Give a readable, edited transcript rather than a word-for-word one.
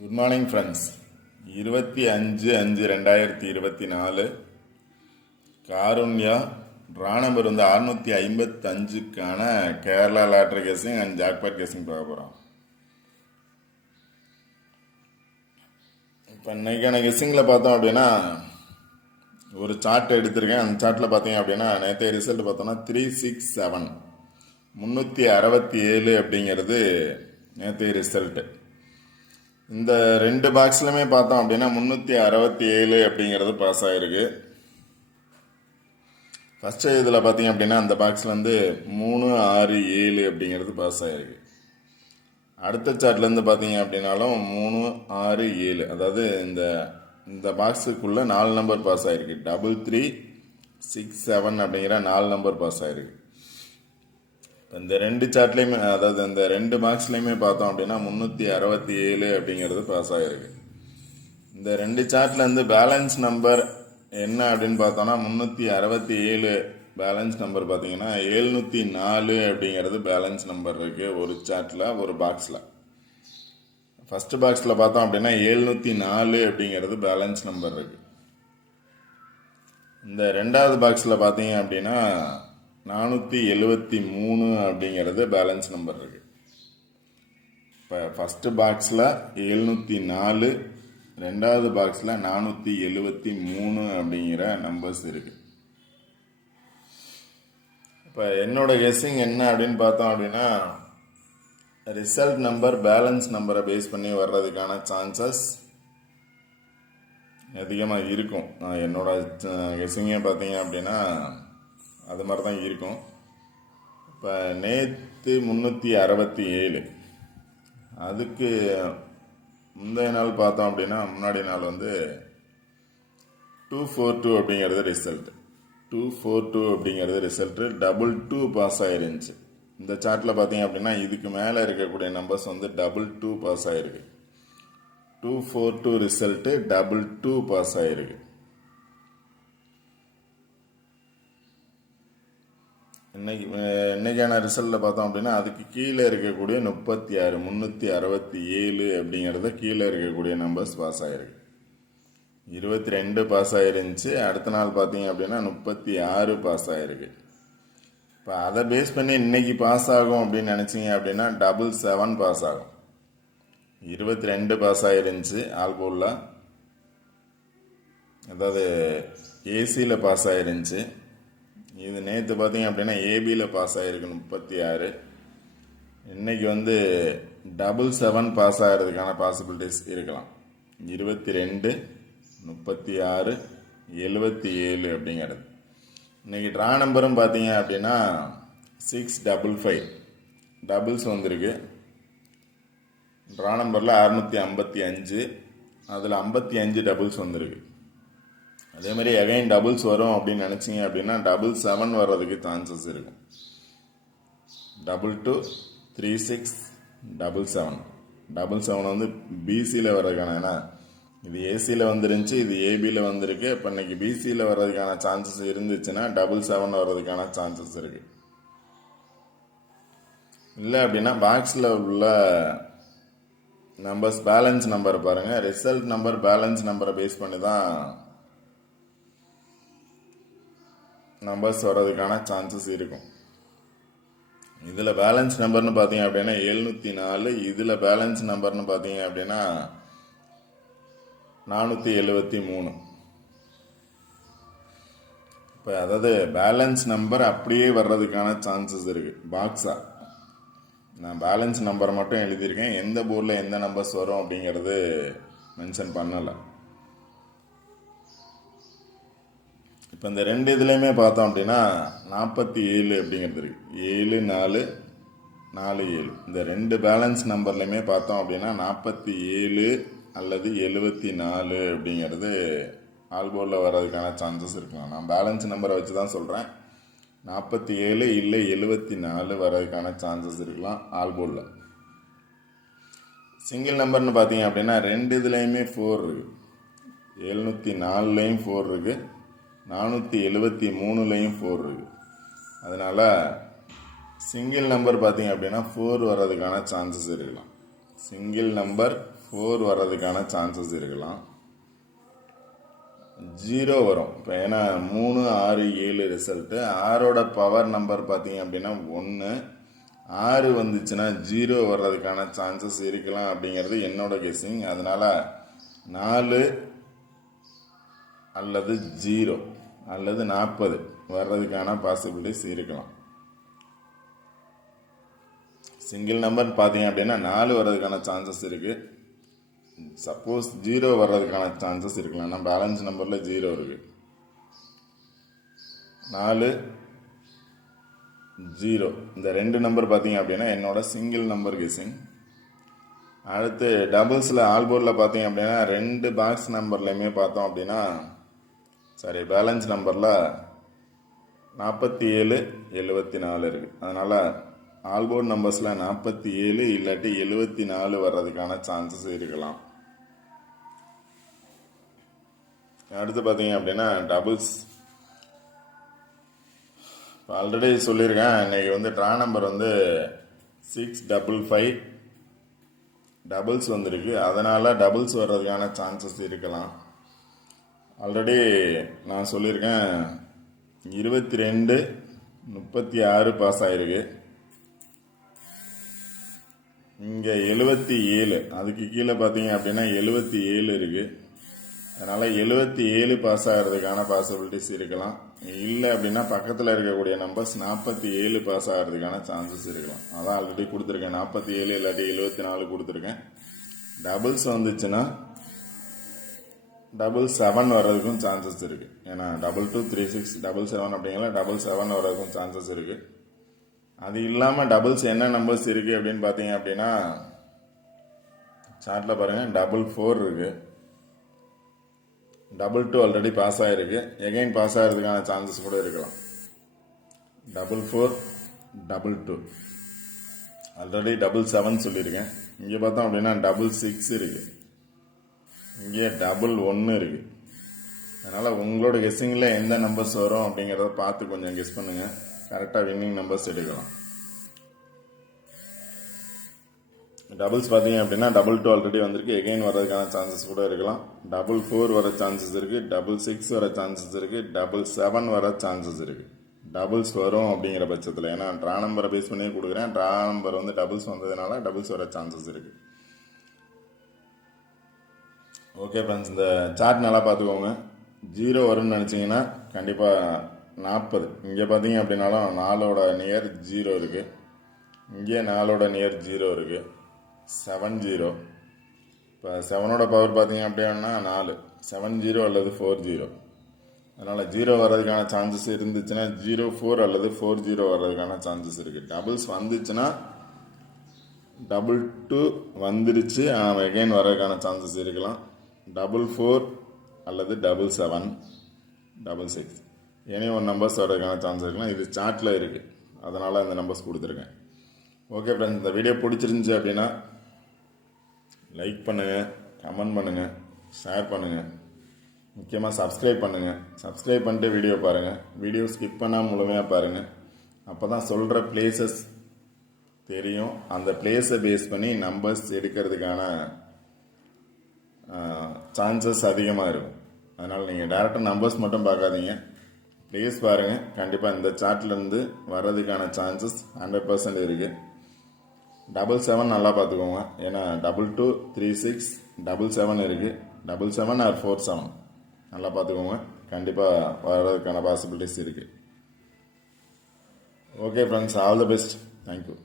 Good morning friends. 25/5/2024 Karunya draw number 655க்கான Kerala lottery guessing and jackpot guessing பார்க்க போகிறோம். இப்போ இன்னைக்கான கெஸ்ஸிங்கில் பார்த்தோம் அப்படின்னா ஒரு சார்ட் எடுத்திருக்கேன். அந்த சார்ட்டில் பார்த்தீங்க அப்படின்னா நேற்றைய ரிசல்ட் பார்த்தோம்னா 367 367 அப்படிங்கிறது நேற்றைய ரிசல்ட்டு. இந்த ரெண்டு பாக்ஸ்லையுமே பார்த்தோம் அப்படின்னா 367 அப்படிங்கிறது பாஸ் ஆகிருக்கு. ஃபஸ்ட்டு இதில் பார்த்தீங்க அப்படின்னா அந்த பாக்ஸில் 367 அப்படிங்கிறது பாஸ் ஆகிருக்கு. அடுத்த சார்ட்லேருந்து பார்த்தீங்க அப்படின்னாலும் 367, அதாவது இந்த பாக்ஸுக்குள்ளே 4 நம்பர் பாஸ் ஆகிருக்கு. 3367 அப்படிங்கிற 4 நம்பர் பாஸ் ஆகிருக்கு. இந்த ரெண்டு சார்ட்லேயுமே, அதாவது இந்த ரெண்டு பாக்ஸ்லையுமே பார்த்தோம் அப்படின்னா 367 அப்படிங்கிறது பாஸ் ஆகிருக்கு. இந்த ரெண்டு சார்ட்லேருந்து பேலன்ஸ் நம்பர் என்ன அப்படின்னு பார்த்தோன்னா 367 பேலன்ஸ் நம்பர் பார்த்தீங்கன்னா 704 அப்படிங்கிறது பேலன்ஸ் நம்பர் இருக்குது ஒரு சார்ட்டில், ஒரு பாக்ஸில். ஃபஸ்ட்டு பாக்ஸில் பார்த்தோம் அப்படின்னா 704 அப்படிங்கிறது பேலன்ஸ் நம்பர் இருக்குது. இந்த ரெண்டாவது பாக்ஸில் பார்த்தீங்க அப்படின்னா 473 அப்படிங்கிறது பேலன்ஸ் நம்பர் இருக்கு. இப்போ ஃபஸ்ட்டு பாக்ஸில் 704, ரெண்டாவது பாக்ஸில் 473 அப்படிங்கிற நம்பர்ஸ் இருக்கு. இப்போ என்னோட கெஸ்ஸிங் என்ன அப்படின்னு பார்த்தோம் அப்படின்னா ரிசல்ட் நம்பர் பேலன்ஸ் நம்பரை பேஸ் பண்ணி வர்றதுக்கான சான்சஸ் அதிகமாக இருக்கும். என்னோட கெஸ்ஸிங்கே பார்த்தீங்க அப்படின்னா அது மாதிரி தான் இருக்கும். இப்போ நேற்று 367, அதுக்கு முந்தைய நாள் பார்த்தோம் அப்படின்னா முன்னாடி நாள் 242 அப்படிங்கிறது ரிசல்ட். 242 அப்படிங்கிறது ரிசல்ட்டு 22 பாஸ் ஆயிருந்துச்சு. இந்த சார்ட்டில் பார்த்தீங்க அப்படின்னா இதுக்கு மேலே இருக்கக்கூடிய நம்பர்ஸ் 22 பாஸ் ஆகிருக்கு. 242 ரிசல்ட்டு 22 பாஸ் ஆகிருக்கு. இன்னைக்கான ரிசல்ட்டில் பார்த்தோம் அப்படின்னா அதுக்கு கீழே இருக்கக்கூடிய 36 367 அப்படிங்கிறத கீழே இருக்கக்கூடிய நம்பர்ஸ் பாஸ் ஆகிருக்கு. 22 பாஸ் ஆகிருந்துச்சு. அடுத்த நாள் பார்த்தீங்க அப்படின்னா 36 பாஸ் ஆகிருக்கு. இப்போ அதை பேஸ் பண்ணி இன்னைக்கு பாஸ் ஆகும் அப்படின்னு நினச்சிங்க அப்படின்னா 77 பாஸ் ஆகும். 22 பாஸ் ஆகிருந்துச்சு ஆல்போலில், அதாவது ஏசியில் பாஸ் ஆகிருந்துச்சு. இது நேற்று பார்த்தீங்க அப்படின்னா ஏபியில் பாஸ் ஆகிருக்கு 36. இன்னைக்கு 77 பாஸ் ஆகிறதுக்கான பாசிபிலிட்டிஸ் இருக்கலாம். 22, 36, 77 அப்படிங்கிறது. இன்னைக்கு ட்ரா நம்பரும் பார்த்தீங்க அப்படின்னா 655 டபுள்ஸ் வந்திருக்கு. ட்ரா நம்பரில் 655, அதில் 55 டபுள்ஸ் வந்திருக்கு. அதே மாதிரி அகைன் டபுள்ஸ் வரும் அப்படின்னு நினச்சிங்க அப்படின்னா 77 வர்றதுக்கு சான்சஸ் இருக்கும். 22, 36, 77. 77 பிசியில் வர்றதுக்கான, ஏன்னா இது ஏசியில் வந்துருந்துச்சு, இது ஏபியில் வந்திருக்கு. இப்போ இன்னைக்கு பிசியில் வர்றதுக்கான சான்சஸ் இருந்துச்சுன்னா 77 வர்றதுக்கான சான்சஸ் இருக்கு. இல்லை அப்படின்னா பாக்ஸில் உள்ள நம்பர்ஸ் பேலன்ஸ் நம்பர் பாருங்கள். ரிசல்ட் நம்பர் பேலன்ஸ் நம்பரை பேஸ் பண்ணி தான் நம்பர்ஸ் வர்றதுக்கான சான்சஸ் இருக்கும். இதில் பேலன்ஸ் நம்பர்னு பார்த்தீங்க அப்படின்னா 704, இதில் பேலன்ஸ் நம்பர்னு பார்த்தீங்க அப்படின்னா 473. இப்போ அதாவது பேலன்ஸ் நம்பர் அப்படியே வர்றதுக்கான சான்சஸ் இருக்குது. பாக்ஸாக நான் பேலன்ஸ் நம்பர் மட்டும் எழுதியிருக்கேன், எந்த போர்டில் எந்த நம்பர்ஸ் வரும் அப்படிங்கிறது மென்ஷன் பண்ணலை. இப்போ இந்த ரெண்டு இதுலேயுமே பார்த்தோம் அப்படின்னா 47 அப்படிங்கிறது இருக்குது. 7, 4, 4, 7. இந்த ரெண்டு பேலன்ஸ் நம்பர்லையுமே பார்த்தோம் அப்படின்னா 47 அல்லது 74 அப்படிங்கிறது ஆல்போர்டில் வர்றதுக்கான சான்சஸ் இருக்கலாம். நான் பேலன்ஸ் நம்பரை வச்சு தான் சொல்கிறேன். 47 இல்லை 74 வர்றதுக்கான சான்சஸ் இருக்கலாம் ஆல்போர்டில். சிங்கிள் நம்பர்னு பார்த்தீங்க அப்படின்னா ரெண்டு இதுலேயுமே 4 இருக்குது. 704லையும் 4 இருக்குது, 473லையும் 4 இருக்குது. அதனால் சிங்கிள் நம்பர் பார்த்தீங்க அப்படின்னா 4 வர்றதுக்கான சான்சஸ் இருக்கலாம். சிங்கிள் நம்பர் 4 வர்றதுக்கான சான்சஸ் இருக்கலாம். 0 வரும். இப்போ ஏன்னா 3, 6, 7 ரிசல்ட்டு. 6ஓட பவர் நம்பர் பார்த்தீங்க அப்படின்னா 1. 6 வந்துச்சுன்னா 0 வர்றதுக்கான சான்சஸ் இருக்கலாம் அப்படிங்கிறது என்னோட கெஸ்ஸிங். அதனால் 4 அல்லது 0 அல்லது 40 வர்றதுக்கான பாசிபிலிட்டிஸ் இருக்கலாம். சிங்கிள் நம்பர் பார்த்தீங்க அப்படின்னா 4 வர்றதுக்கான சான்சஸ் இருக்குது. சப்போஸ் 0 வர்றதுக்கான சான்சஸ் இருக்கலாம். நம்ம பேலன்ஸ் நம்பரில் 0 இருக்குது. 4, 0 இந்த 2 நம்பர் பார்த்தீங்க அப்படின்னா என்னோட சிங்கிள் நம்பர் கெஸ்ஸிங். அடுத்து டபுள்ஸில் ஆல்போர்டில் பார்த்தீங்க அப்படின்னா 2 பாக்ஸ் நம்பர்லையுமே பார்த்தோம் அப்படின்னா பேலன்ஸ் நம்பரில் 47, 74 இருக்குது. அதனால் ஆல்போர்ட் நம்பர்ஸில் 47 இல்லாட்டி 74 வர்றதுக்கான சான்சஸ் இருக்கலாம். அடுத்து பார்த்தீங்க அப்படின்னா டபுள்ஸ். ஆல்ரெடி சொல்லியிருக்கேன், இன்றைக்கி வந்து ட்ரா நம்பர் வந்து 655 டபுள்ஸ் வந்திருக்கு. அதனால் டபுள்ஸ் வர்றதுக்கான சான்சஸ் இருக்கலாம். ஆல்ரெடி நான் சொல்லியிருக்கேன் 22, 36 பாஸ் ஆகிருக்கு. இங்கே 77, அதுக்கு கீழே பார்த்தீங்க அப்படின்னா 77 இருக்குது. அதனால் 77 பாஸ் ஆகிறதுக்கான பாசிபிலிட்டிஸ் இருக்கலாம். இல்லை அப்படின்னா பக்கத்தில் இருக்கக்கூடிய நம்பர்ஸ் 47 பாஸ் ஆகிறதுக்கான சான்சஸ் இருக்கலாம். அதான் ஆல்ரெடி கொடுத்துருக்கேன், 47 இல்லாட்டி 74 கொடுத்துருக்கேன். டபுள்ஸ் வந்துச்சுன்னா 777 வர்றதுக்கும் சான்சஸ் இருக்குது. ஏன்னா 2236 77 அப்படிங்கிற 777 வர்றதுக்கும் சான்சஸ் இருக்குது. அது இல்லாமல் டபுள்ஸ் என்ன நம்பர்ஸ் இருக்குது அப்படின்னு பார்த்தீங்க அப்படின்னா சார்ட்டில் பாருங்கள் 44 இருக்குது. 22 ஆல்ரெடி பாஸ் ஆகிருக்கு. எகைன் பாஸ் ஆகிறதுக்கான சான்சஸ் கூட இருக்கலாம். 44, 22 ஆல்ரெடி 77 சொல்லியிருக்கேன். இங்கே பார்த்தோம் அப்படின்னா 66 இருக்குது. இங்கே 11 இருக்குது. அதனால் உங்களோட கெஸ்ஸிங்கில் எந்த நம்பர்ஸ் வரும் அப்படிங்கிறத பார்த்து கொஞ்சம் கெஸ் பண்ணுங்கள். கரெக்டாக வின்னிங் நம்பர்ஸ் எடுக்கலாம். டபுள்ஸ் பார்த்தீங்க அப்படின்னா 22 ஆல்ரெடி வந்திருக்கு. எகைன் வர்றதுக்கான சான்சஸ் கூட இருக்கலாம். 44 வர சான்சஸ் இருக்குது. 66 வர சான்சஸ் இருக்குது. 77 வர சான்சஸ் இருக்குது. டபுள்ஸ் வரும் அப்படிங்கிற பட்சத்தில், ஏன்னா ட்ரா நம்பரை பேஸ் பண்ணி கொடுக்குறேன். ட்ரா நம்பர் வந்து டபுள்ஸ் வந்ததுனால டபுள்ஸ் வர சான்சஸ் இருக்குது. ஓகே ஃப்ரெண்ட்ஸ், இந்த சார்ட் நல்லா பார்த்துக்கோங்க. 0 வரும்னு நினச்சிங்கன்னா கண்டிப்பாக 40. இங்கே பார்த்தீங்க அப்படின்னாலும் 4ஓட நியர் 0 இருக்குது. இங்கே 4ஓட நியர் 0 இருக்குது. 70. இப்போ 7ஓட பவர் பார்த்தீங்க அப்படின்னா 4, 70 அல்லது 40. அதனால் 0 வர்றதுக்கான சான்சஸ் இருந்துச்சுன்னா 04 அல்லது 40 வர்றதுக்கான சான்சஸ் இருக்குது. டபுள்ஸ் வந்துச்சுன்னா 22 வந்துருச்சு, எகைன் வர்றதுக்கான சான்சஸ் இருக்கலாம். 44 அல்லது 77, 66 எனி ஒன் நம்பர்ஸ் வர்றதுக்கான சான்ஸ் இருக்கலாம். இது சார்ட்டில் இருக்குது, அதனால் இந்த நம்பர்ஸ் கொடுத்துருக்கேன். ஓகே ஃப்ரெண்ட்ஸ், இந்த வீடியோ பிடிச்சிருந்துச்சி அப்படின்னா லைக் பண்ணுங்கள், கமெண்ட் பண்ணுங்கள், ஷேர் பண்ணுங்கள், முக்கியமாக சப்ஸ்கிரைப் பண்ணுங்கள். சப்ஸ்கிரைப் பண்ணிட்டு வீடியோ பாருங்கள். வீடியோ ஸ்கிப் பண்ணால் முழுமையாக பாருங்கள். அப்போ தான் சொல்கிற பிளேசஸ் தெரியும். அந்த பிளேஸை பேஸ் பண்ணி நம்பர்ஸ் எடுக்கிறதுக்கான சான்சஸ் அதிகமாக இருக்கும். அதனால் நீங்கள் டேரெக்டாக நம்பர்ஸ் மட்டும் பார்க்காதீங்க, பிளேஸ் பாருங்கள். கண்டிப்பாக இந்த சார்ட்லேருந்து வர்றதுக்கான சான்சஸ் 100% இருக்குது. 77 நல்லா பார்த்துக்கோங்க. ஏன்னா 22, 36, 77 இருக்குது. 77 ஆர் 47 நல்லா பார்த்துக்கோங்க. கண்டிப்பாக வர்றதுக்கான பாசிபிலிட்டிஸ் இருக்குது. Okay friends, all the best. Thank you.